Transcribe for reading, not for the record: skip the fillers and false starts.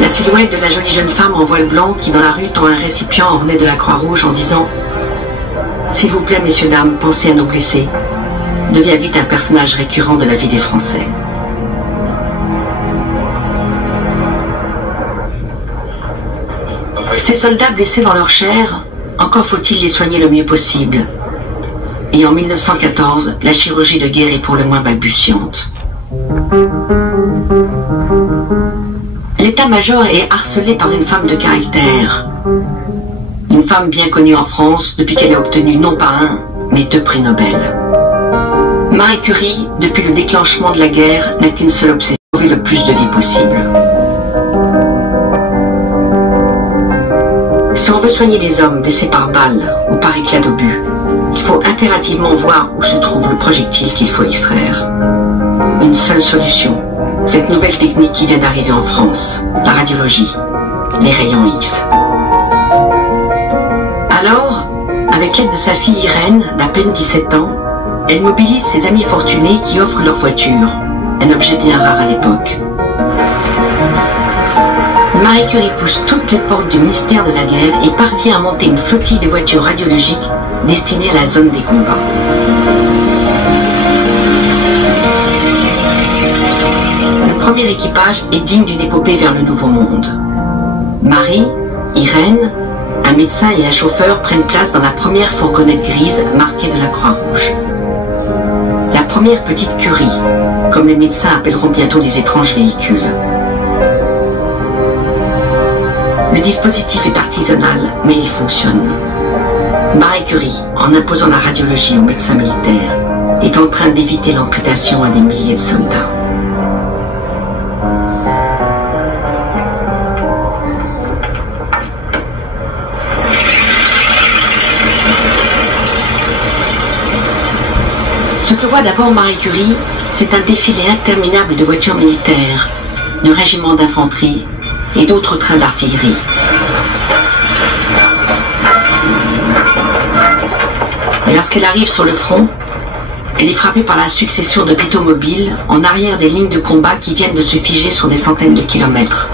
La silhouette de la jolie jeune femme en voile blanc qui dans la rue tend un récipient orné de la Croix-Rouge en disant « S'il vous plaît, messieurs, dames, pensez à nos blessés » devient vite un personnage récurrent de la vie des Français. Ces soldats blessés dans leur chair, encore faut-il les soigner le mieux possible. Et en 1914, la chirurgie de guerre est pour le moins balbutiante. L'état-major est harcelé par une femme de caractère. Une femme bien connue en France depuis qu'elle a obtenu non pas un, mais 2 prix Nobel. Marie Curie, depuis le déclenchement de la guerre, n'a qu'une seule obsession, sauver le plus de vies possible. Si on veut soigner les hommes blessés par balle ou par éclat d'obus, il faut impérativement voir où se trouve le projectile qu'il faut extraire. Une seule solution, cette nouvelle technique qui vient d'arriver en France, la radiologie, les rayons X. Alors, avec l'aide de sa fille Irène, d'à peine 17 ans, elle mobilise ses amis fortunés qui offrent leur voiture, un objet bien rare à l'époque. Marie Curie pousse toutes les portes du ministère de la Guerre et parvient à monter une flottille de voitures radiologiques destinées à la zone des combats. Le premier équipage est digne d'une épopée vers le Nouveau Monde. Marie, Irène, un médecin et un chauffeur prennent place dans la première fourgonnette grise marquée de la Croix-Rouge. La première petite Curie, comme les médecins appelleront bientôt les étranges véhicules. Le dispositif est artisanal, mais il fonctionne. Marie Curie, en imposant la radiologie aux médecins militaires, est en train d'éviter l'amputation à des milliers de soldats. Ce que voit d'abord Marie Curie, c'est un défilé interminable de voitures militaires, de régiments d'infanterie et d'autres trains d'artillerie. Et lorsqu'elle arrive sur le front, elle est frappée par la succession d'hôpitaux mobiles en arrière des lignes de combat qui viennent de se figer sur des centaines de kilomètres.